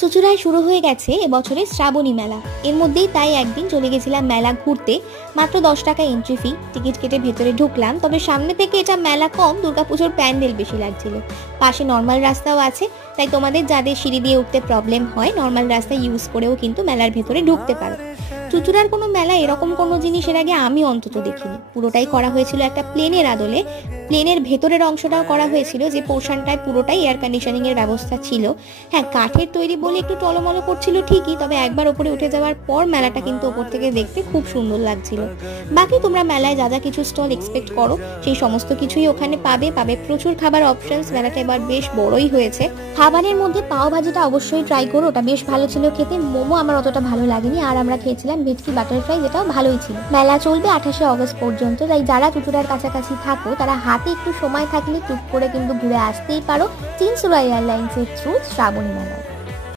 চুচুড়ায় শুরু হয়ে গেছে এবছরের শ্রাবণী মেলা। এর মধ্যেই তাই একদিন চলে গেছিলাম মেলা ঘুরতে। মাত্র 10 টাকা এন্ট্রি ফি, টিকিট কেটে ভেতরে ঢুকলাম। তবে সামনে থেকে এটা মেলা কম, দুর্গাপুজোর প্যান্ডেল বেশি লাগছিল। পাশে নর্মাল রাস্তাও আছে, তাই তোমাদের যাদের সিঁড়ি দিয়ে উঠতে প্রবলেম হয় নর্মাল রাস্তা ইউজ করেও কিন্তু মেলার ভেতরে ঢুকতে পারো। চুচুড়ার কোনো মেলা এরকম কোনো জিনিসের আগে আমি অন্তত দেখিনি। পুরোটাই করা হয়েছিল একটা প্লেনের আদলে। প্লেনের ভেতরের অংশটাও করা হয়েছিল, যে পোর্শনটায় পুরোটাই এয়ার কন্ডিশনিং এর ব্যবস্থা ছিল। হ্যাঁ, কাঠের তৈরি বলে একটু টলমলো করছিল ঠিকই, তবে একবার ওপরে উঠে যাওয়ার পর মেলাটা কিন্তু ওপর থেকে দেখতে খুব সুন্দর লাগছিল। বাকি তোমরা মেলায় যা যা কিছু স্টল এক্সপেক্ট করো সেই সমস্ত কিছুই ওখানে পাবে প্রচুর খাবার অপশনস। মেলাটা এবার বেশ বড়ই হয়েছে। খাবারের মধ্যে পাও ভাজিটা অবশ্যই ট্রাই করো, ওটা বেশ ভালো ছিল খেতে। মোমো আমার অতটা ভালো লাগেনি, আর আমরা খেয়েছিলাম ভেটকি বাটারফ্রাই, যেটাও ভালোই ছিল। মেলা চলবে 28শে অগস্ট পর্যন্ত, তাই যারা চুচুড়ার কাছাকাছি থাকো তারা হাতে একটু সময় থাকলে টুক করে কিন্তু ঘুরে আসতেই পারো চিনসুরা এয়ারলাইন্সের থ্রু শ্রাবণী মেলায়।